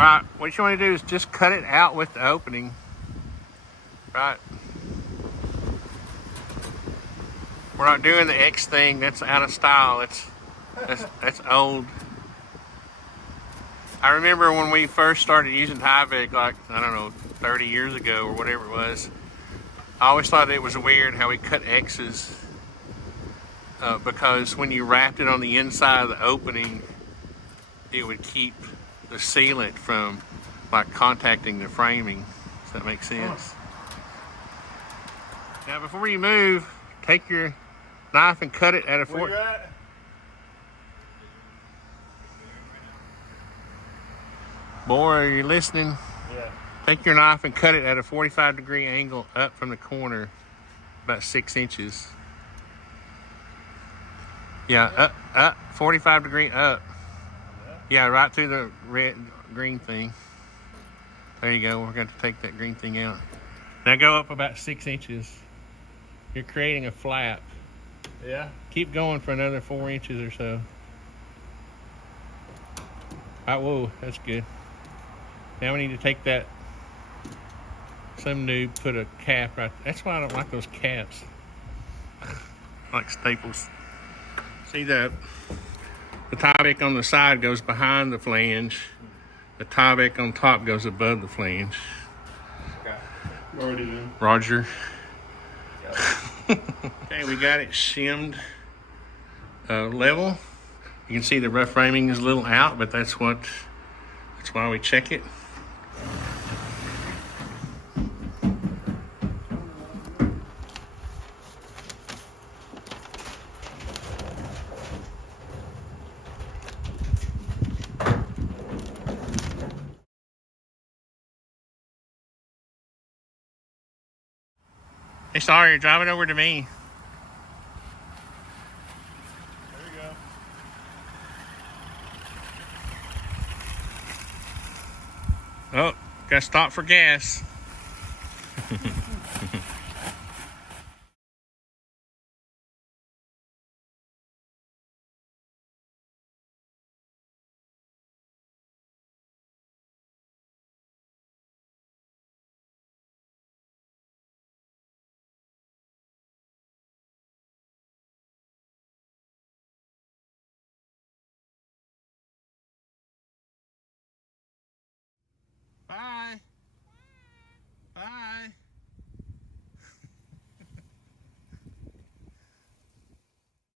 Alright, what you want to do is just cut it out with the opening. Right. We're not doing the X thing. That's out of style. That's old. I remember when we first started using Tyvek, like, I don't know, 30 years ago or whatever it was. I always thought it was weird how we cut X's because when you wrapped it on the inside of the opening, it would keep the sealant from like contacting the framing. Does that make sense? Now before you move, take your knife and cut it at a Where you at? Boy, are you listening? Yeah. Take your knife and cut it at a 45-degree angle up from the corner, about 6 inches. Yeah, up, 45-degree up. Yeah, right through the green thing. There you go. We're going to take that green thing out. Now go up about 6 inches. You're creating a flap. Yeah. Keep going for another 4 inches or so. Whoa, that's good. Now we need to take that. Some noob put a cap right there. That's why I don't like those caps. Like staples. See the Tyvek on the side goes behind the flange. The Tyvek on top goes above the flange. Okay. Already done. Roger. Okay, we got it shimmed level. You can see the rough framing is a little out, but that's why we check it. Hey, sorry, drive it over to me. There you go. Oh, gotta stop for gas. Bye. Bye.